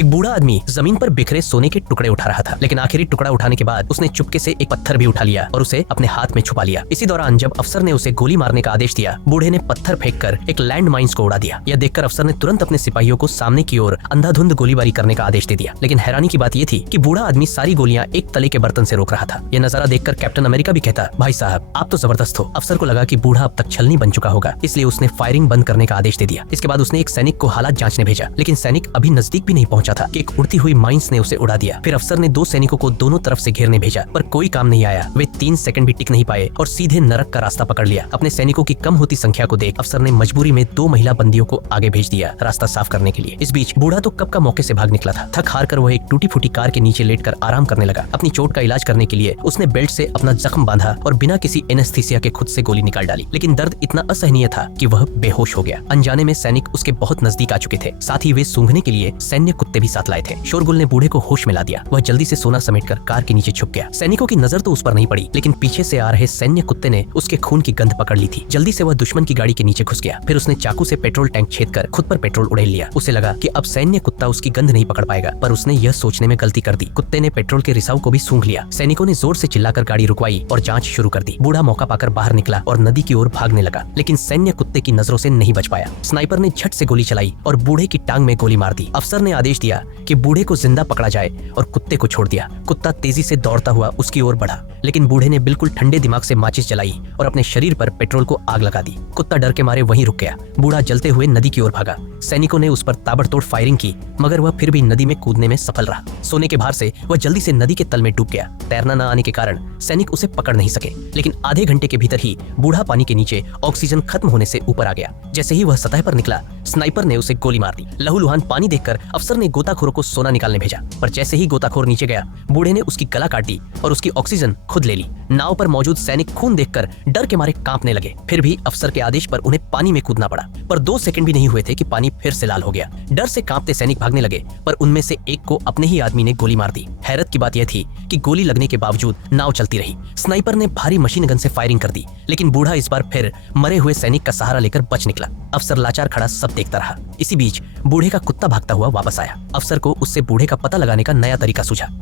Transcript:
एक बूढ़ा आदमी जमीन पर बिखरे सोने के टुकड़े उठा रहा था, लेकिन आखिरी टुकड़ा उठाने के बाद उसने चुपके से एक पत्थर भी उठा लिया और उसे अपने हाथ में छुपा लिया। इसी दौरान जब अफसर ने उसे गोली मारने का आदेश दिया, बूढ़े ने पत्थर फेंककर एक लैंड माइंस को उड़ा दिया। यह देखकर अफसर ने तुरंत अपने सिपाहियों को सामने की ओर अंधाधुंध गोलीबारी करने का आदेश दे दिया। लेकिन हैरानी की बात यह थी कि बूढ़ा आदमी सारी गोलियां एक तले के बर्तन से रोक रहा था। यह नजारा देखकर कैप्टन अमेरिका भी कहता, भाई साहब आप तो जबरदस्त हो। अफसर को लगा कि बूढ़ा अब तक छलनी बन चुका होगा, इसलिए उसने फायरिंग बंद करने का आदेश दे दिया। इसके बाद उसने एक सैनिक को हालात जांचने भेजा, लेकिन सैनिक अभी नजदीक भी नहीं पहुंचा था कि एक उड़ती हुई माइंस ने उसे उड़ा दिया। फिर अफसर ने 2 सैनिकों को दोनों तरफ से घेरने भेजा, पर कोई काम नहीं आया। वे 3 सेकंड भी टिक नहीं पाए और सीधे नरक का रास्ता पकड़ लिया। अपने सैनिकों की कम होती संख्या को देख अफसर ने मजबूरी में 2 महिला बंदियों को आगे भेज दिया रास्ता साफ करने के लिए। इस बीच बूढ़ा तो कब का मौके से भाग निकला था। थक हार कर वह एक टूटी फूटी कार के नीचे लेटकर आराम करने लगा। अपनी चोट का इलाज करने के लिए उसने बेल्ट से अपना जख्म बांधा और बिना किसी एनेस्थीसिया के खुद से गोली निकाल डाली, लेकिन दर्द इतना असहनीय था कि वह बेहोश हो गया। अनजाने में सैनिक उसके बहुत नजदीक आ चुके थे, साथ ही वे सूंघने के लिए सैन्य कुत्ते भी साथ लाए थे। शोरगुल ने बूढ़े को होश में ला दिया। वह जल्दी से सोना समेटकर कार के नीचे छुप गया। सैनिकों की नजर तो उस पर नहीं पड़ी, लेकिन पीछे से आ रहे सैन्य कुत्ते ने उसके खून की गंध पकड़ ली थी। जल्दी से वह दुश्मन की गाड़ी के नीचे घुस गया। फिर उसने चाकू से पेट्रोल टैंक छेदकर खुद पर पेट्रोल उड़ेल लिया। उसे लगा कि अब सैन्य कुत्ता उसकी गंध नहीं पकड़ पाएगा, पर उसने यह सोचने में गलती कर दी। कुत्ते ने पेट्रोल के रिसाव को भी सूंघ लिया। सैनिकों ने जोर से चिल्लाकर गाड़ी रुकवाई और जांच शुरू कर दी। बूढ़ा मौका पाकर बाहर निकला और नदी की ओर भागने लगा, लेकिन सैन्य कुत्ते की नजरों से नहीं बच पाया। स्नाइपर ने झट से गोली चलाई और बूढ़े की टांग में गोली मार दी। अफसर ने आदेश दिया कि बूढ़े को जिंदा पकड़ा जाए और कुत्ते को छोड़ दिया। कुत्ता तेजी से दौड़ता हुआ उसकी ओर बढ़ा, लेकिन बूढ़े ने बिल्कुल ठंडे दिमाग से माचिस जलाई और अपने शरीर पर पेट्रोल को आग लगा दी। कुत्ता डर के मारे वहीं रुक गया। बूढ़ा जलते हुए नदी की ओर भागा। सैनिकों ने उस पर ताबड़तोड़ फायरिंग की, मगर वह फिर भी नदी में कूदने में सफल रहा। सोने के भार से वह जल्दी से नदी के तल में डूब गया। तैरना न आने के कारण सैनिक उसे पकड़ नहीं सके, लेकिन आधे घंटे के भीतर ही बूढ़ा पानी के नीचे ऑक्सीजन खत्म होने से ऊपर आ गया। जैसे ही वह सतह पर निकला, स्नाइपर ने उसे गोली मार दी। लहूलुहान पानी देखकर अफसर ने गोताखोरों को सोना निकालने भेजा, पर जैसे ही गोताखोर नीचे गया, बूढ़े ने उसकी गला काट दी और उसकी ऑक्सीजन खुद ले ली। नाव पर मौजूद सैनिक खून देखकर डर के मारे कांपने लगे। फिर भी अफसर के आदेश पर उन्हें पानी में कूदना पड़ा, पर 2 सेकंड भी नहीं हुए थे कि पानी फिर से लाल हो गया। डर से कांपते सैनिक भागने लगे, पर उनमें से एक को अपने ही आदमी ने गोली मार दी। हैरत की बात यह थी कि गोली लगने के बावजूद नाव चलती रही। स्नाइपर ने भारी मशीन गन से फायरिंग कर दी, लेकिन बूढ़ा इस बार फिर मरे हुए सैनिक का सहारा लेकर बच निकला। अफसर लाचार खड़ा सब देखता रहा। इसी बीच बूढ़े का कुत्ता भागता हुआ वापस आया। अफसर को उससे बूढ़े का पता लगाने का नया तरीका सूझा।